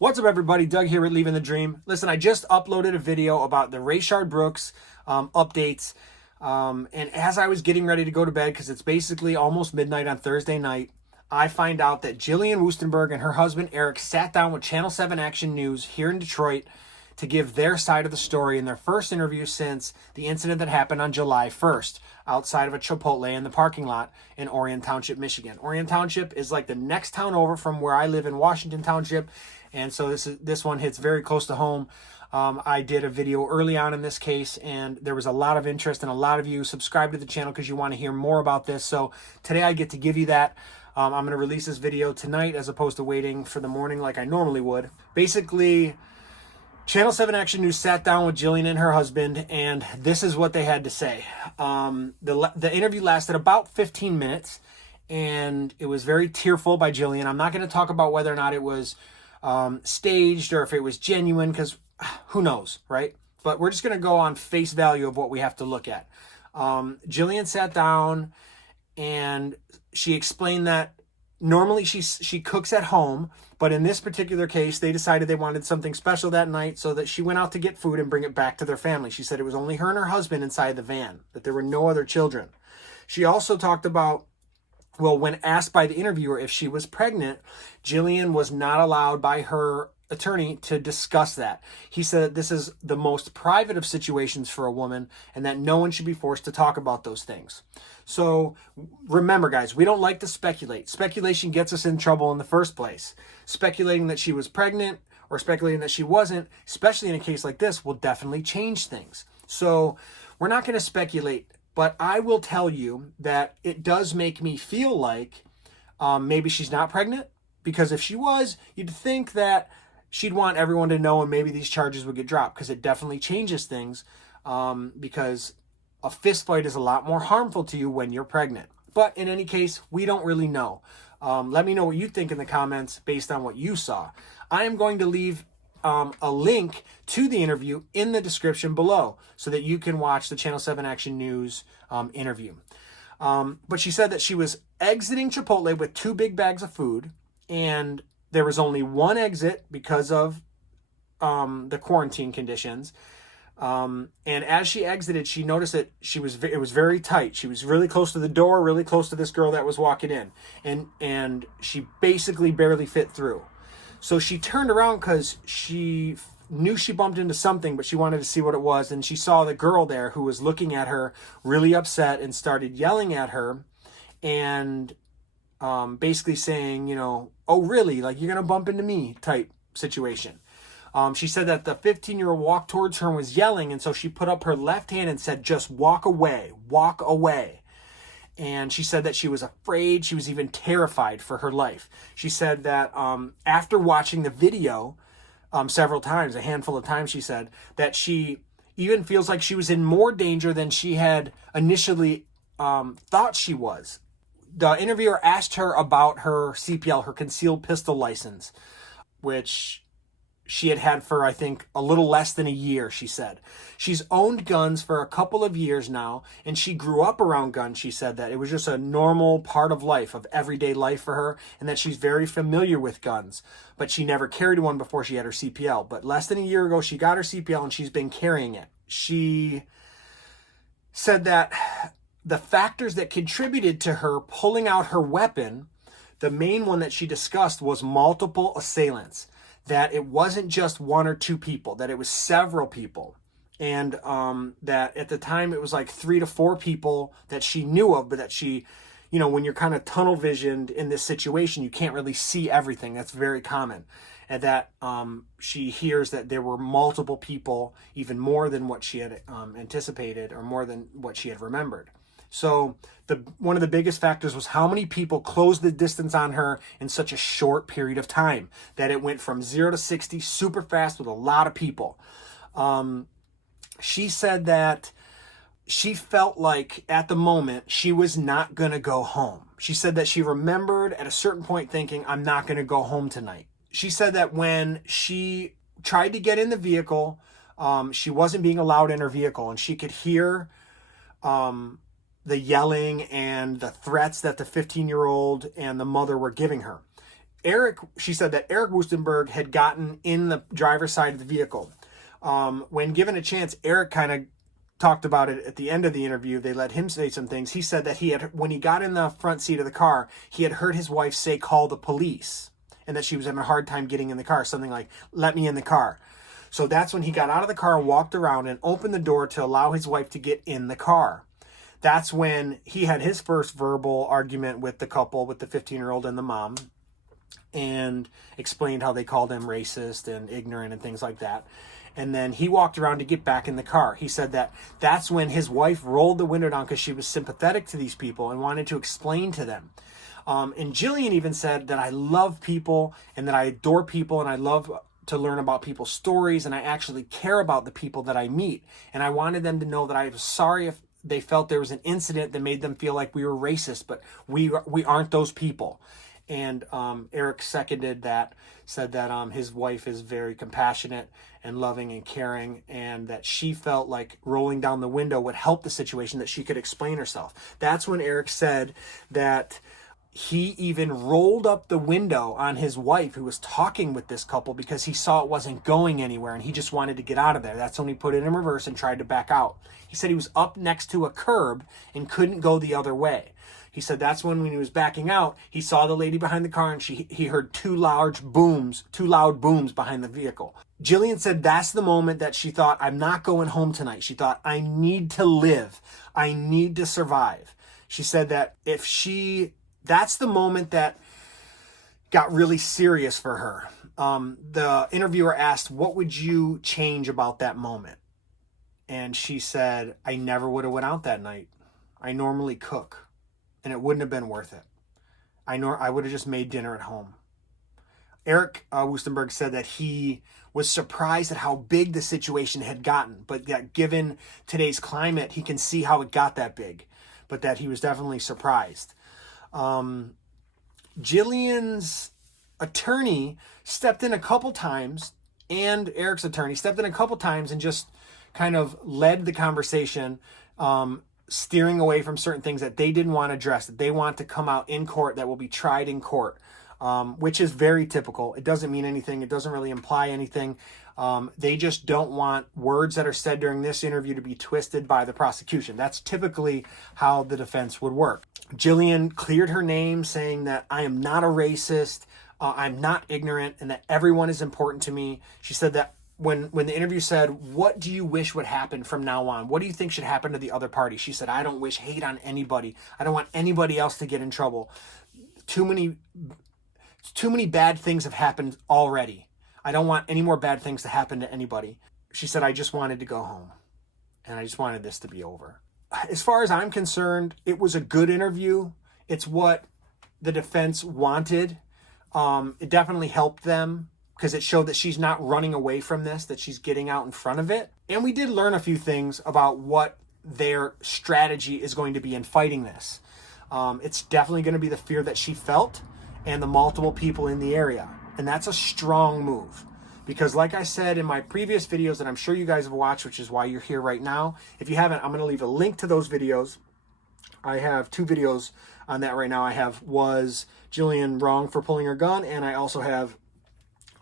What's up, everybody? Doug here with Leaving the Dream. Listen, I just uploaded a video about the Rayshard Brooks updates. And as I was getting ready to go to bed, because it's basically almost midnight on Thursday night, I find out that Jillian Wuestenberg and her husband Eric sat down with Channel 7 Action News here in Detroit to give their side of the story in their first interview since the incident that happened on July 1st outside of a Chipotle in the parking lot in Orion Township, Michigan. Orion Township is like the next town over from where I live in Washington Township, and so this one hits very close to home. I did a video early on in this case, and there was a lot of interest, and a lot of you subscribe to the channel because you want to hear more about this. So today I get to give you that. I'm going to release this video tonight as opposed to waiting for the morning like I normally would. Basically, Channel 7 Action News sat down with Jillian and her husband, and this is what they had to say. The interview lasted about 15 minutes, and it was very tearful by Jillian. I'm not going to talk about whether or not it was staged or if it was genuine, because who knows, right? But we're just going to go on face value of what we have to look at. Jillian sat down, and she explained that normally she cooks at home, but in this particular case, they decided they wanted something special that night, so that she went out to get food and bring it back to their family. She said it was only her and her husband inside the van, that there were no other children. She also talked about, well, when asked by the interviewer if she was pregnant, Jillian was not allowed by her attorney to discuss that. He said that this is the most private of situations for a woman and that no one should be forced to talk about those things. So remember, guys, we don't like to speculate. Speculation gets us in trouble in the first place. Speculating that she was pregnant or speculating that she wasn't, especially in a case like this, will definitely change things. So we're not going to speculate, but I will tell you that it does make me feel like maybe she's not pregnant, because if she was, you'd think that she'd want everyone to know and maybe these charges would get dropped, because it definitely changes things, because a fist fight is a lot more harmful to you when you're pregnant. But in any case, we don't really know. Let me know what you think in the comments based on what you saw. I am going to leave a link to the interview in the description below so that you can watch the Channel 7 Action News interview. But she said that she was exiting Chipotle with 2 big bags of food, and there was only one exit because of the quarantine conditions. And as she exited, she noticed that it was very tight. She was really close to the door, really close to this girl that was walking in. And she basically barely fit through. So she turned around because she knew she bumped into something, but she wanted to see what it was. And she saw the girl there who was looking at her really upset and started yelling at her and basically saying, you know, oh, really? Like, you're going to bump into me type situation. She said that the 15-year-old walked towards her and was yelling, and so she put up her left hand and said, just walk away, walk away. And she said that she was afraid. She was even terrified for her life. She said that after watching the video several times, a handful of times, she said that she even feels like she was in more danger than she had initially thought she was. The interviewer asked her about her CPL, her concealed pistol license, which she had for, I think, a little less than a year, she said. She's owned guns for a couple of years now, and she grew up around guns. She said that it was just a normal part of life, of everyday life for her, and that she's very familiar with guns. But she never carried one before she had her CPL. But less than a year ago, she got her CPL, and she's been carrying it. She said that the factors that contributed to her pulling out her weapon, the main one that she discussed was multiple assailants. That it wasn't just 1 or 2 people, that it was several people. And that at the time it was like 3 to 4 people that she knew of, but that she, you know, when you're kind of tunnel visioned in this situation, you can't really see everything. That's very common. And that she hears that there were multiple people, even more than what she had anticipated or more than what she had remembered. So one of the biggest factors was how many people closed the distance on her in such a short period of time, that it went from 0 to 60 super fast with a lot of people. She said that she felt like at the moment she was not going to go home. She said that she remembered at a certain point thinking, I'm not going to go home tonight. She said that when she tried to get in the vehicle, she wasn't being allowed in her vehicle, and she could hear the yelling and the threats that the 15-year-old and the mother were giving her. She said that Eric Wuestenberg had gotten in the driver's side of the vehicle. When given a chance, Eric kind of talked about it at the end of the interview. They let him say some things. He said that when he got in the front seat of the car, he had heard his wife say, "Call the police," and that she was having a hard time getting in the car. Something like, "Let me in the car." So that's when he got out of the car and walked around and opened the door to allow his wife to get in the car. That's when he had his first verbal argument with the couple, with the 15-year-old and the mom, and explained how they called him racist and ignorant and things like that. And then he walked around to get back in the car. He said that that's when his wife rolled the window down because she was sympathetic to these people and wanted to explain to them. And Jillian even said that I love people and that I adore people and I love to learn about people's stories and I actually care about the people that I meet. And I wanted them to know that I was sorry if they felt there was an incident that made them feel like we were racist, but we aren't those people. And Eric seconded that, said that his wife is very compassionate and loving and caring, and that she felt like rolling down the window would help the situation, that she could explain herself. That's when Eric said that he even rolled up the window on his wife who was talking with this couple because he saw it wasn't going anywhere and he just wanted to get out of there. That's when he put it in reverse and tried to back out. He said he was up next to a curb and couldn't go the other way. He said that's when he was backing out, he saw the lady behind the car and he heard two loud booms behind the vehicle. Jillian said that's the moment that she thought, I'm not going home tonight. She thought, I need to live. I need to survive. She said that that's the moment that got really serious for her. The interviewer asked, what would you change about that moment? And she said, I never would have went out that night. I normally cook. And it wouldn't have been worth it. I would have just made dinner at home. Eric Wuestenberg said that he was surprised at how big the situation had gotten, but that given today's climate, he can see how it got that big, but that he was definitely surprised. Jillian's attorney stepped in a couple times, and Eric's attorney stepped in a couple times and just kind of led the conversation, steering away from certain things that they didn't want to address, that they want to come out in court, that will be tried in court, which is very typical. It doesn't mean anything. It doesn't really imply anything. They just don't want words that are said during this interview to be twisted by the prosecution. That's typically how the defense would work. Jillian cleared her name, saying that I am not a racist, I'm not ignorant, and that everyone is important to me. She said that when the interview said, what do you wish would happen from now on? What do you think should happen to the other party? She said, I don't wish hate on anybody. I don't want anybody else to get in trouble. Too many bad things have happened already. I don't want any more bad things to happen to anybody. She said, I just wanted to go home and I just wanted this to be over. As far as I'm concerned, it was a good interview. It's what the defense wanted. It definitely helped them, because it showed that she's not running away from this, that she's getting out in front of it. And we did learn a few things about what their strategy is going to be in fighting this. It's definitely going to be the fear that she felt and the multiple people in the area. And that's a strong move. Because like I said in my previous videos that I'm sure you guys have watched, which is why you're here right now. If you haven't, I'm going to leave a link to those videos. I have 2 videos on that right now. I have, was Jillian wrong for pulling her gun? And I also have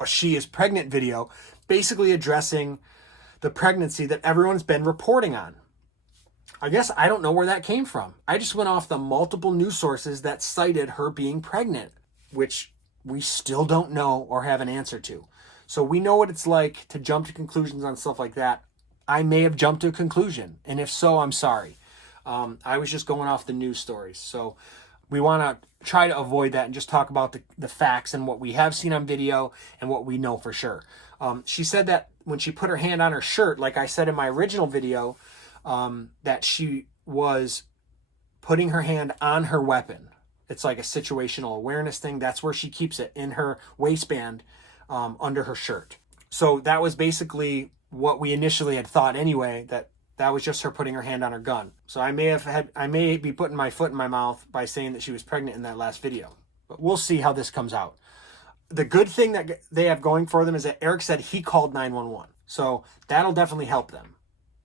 a she is pregnant video, basically addressing the pregnancy that everyone's been reporting on. I guess I don't know where that came from. I just went off the multiple news sources that cited her being pregnant, which we still don't know or have an answer to. So we know what it's like to jump to conclusions on stuff like that. I may have jumped to a conclusion, and if so, I'm sorry. I was just going off the news stories. So we want to try to avoid that and just talk about the facts and what we have seen on video and what we know for sure. She said that when she put her hand on her shirt, like I said in my original video, that she was putting her hand on her weapon. It's like a situational awareness thing. That's where she keeps it, in her waistband, under her shirt. So that was basically what we initially had thought anyway, that was just her putting her hand on her gun. So I may be putting my foot in my mouth by saying that she was pregnant in that last video. But we'll see how this comes out. The good thing that they have going for them is that Eric said he called 911. So that'll definitely help them.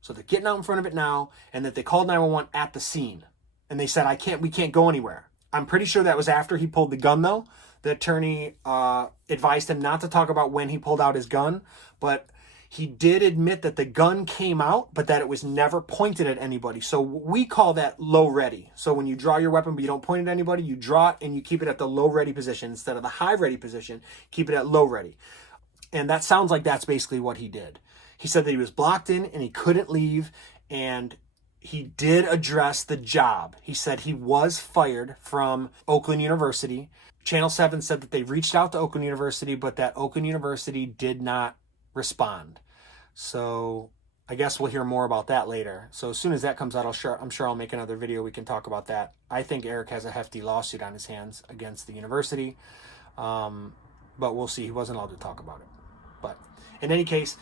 So they're getting out in front of it now, and that they called 911 at the scene. And they said, we can't go anywhere. I'm pretty sure that was after he pulled the gun though, The attorney advised him not to talk about when he pulled out his gun, but he did admit that the gun came out, but that it was never pointed at anybody. So we call that low ready. So when you draw your weapon, but you don't point it at anybody, you draw it and you keep it at the low ready position instead of the high ready position. Keep it at low ready. And that sounds like that's basically what he did. He said that he was blocked in and he couldn't leave, and he did address the job. He said he was fired from Oakland University. Channel 7 said that they reached out to Oakland University, but that Oakland University did not respond. So I guess we'll hear more about that later. So as soon as that comes out, I'm sure I'll make another video. We can talk about that. I think Eric has a hefty lawsuit on his hands against the university. But we'll see. He wasn't allowed to talk about it. But in any case,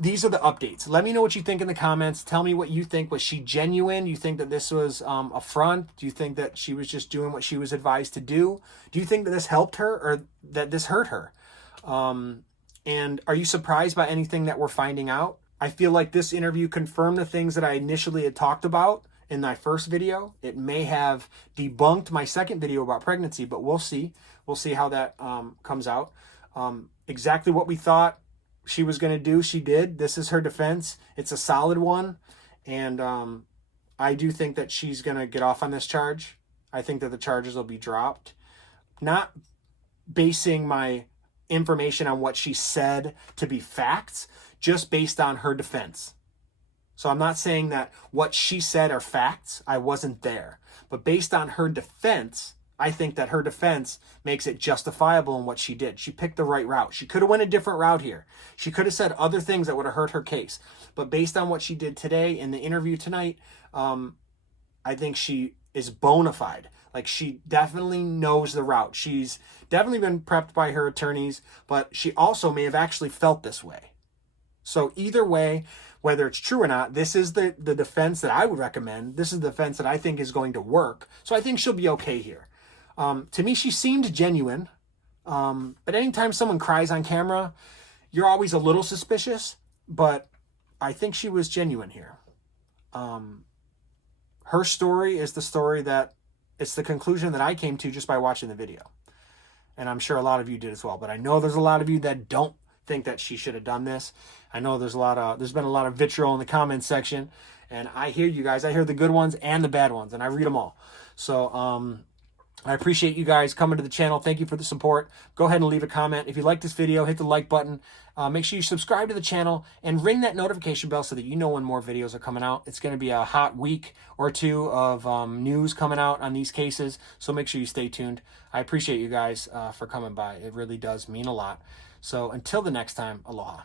these are the updates. Let me know what you think in the comments. Tell me what you think. Was she genuine? Do you think that this was a front? Do you think that she was just doing what she was advised to do? Do you think that this helped her or that this hurt her? And are you surprised by anything that we're finding out? I feel like this interview confirmed the things that I initially had talked about in my first video. It may have debunked my second video about pregnancy, but we'll see. We'll see how that comes out. Exactly what we thought she was going to do, she did. This is her defense. It's a solid one. And I do think that she's going to get off on this charge. I think that the charges will be dropped. Not basing my information on what she said to be facts, just based on her defense. So I'm not saying that what she said are facts. I wasn't there. But based on her defense, I think that her defense makes it justifiable in what she did. She picked the right route. She could have went a different route here. She could have said other things that would have hurt her case. But based on what she did today in the interview tonight, I think she is bona fide. Like, she definitely knows the route. She's definitely been prepped by her attorneys, but she also may have actually felt this way. So either way, whether it's true or not, this is the defense that I would recommend. This is the defense that I think is going to work. So I think she'll be okay here. To me, she seemed genuine. But anytime someone cries on camera, you're always a little suspicious. But I think she was genuine here. Her story is the story that, it's the conclusion that I came to just by watching the video. And I'm sure a lot of you did as well. But I know there's a lot of you that don't think that she should have done this. I know there's been a lot of vitriol in the comments section. And I hear you guys. I hear the good ones and the bad ones. And I read them all. So I appreciate you guys coming to the channel. Thank you for the support. Go ahead and leave a comment. If you like this video, hit the like button. Make sure you subscribe to the channel and ring that notification bell so that you know when more videos are coming out. It's going to be a hot week or two of news coming out on these cases, so make sure you stay tuned. I appreciate you guys for coming by. It really does mean a lot. So until the next time, aloha.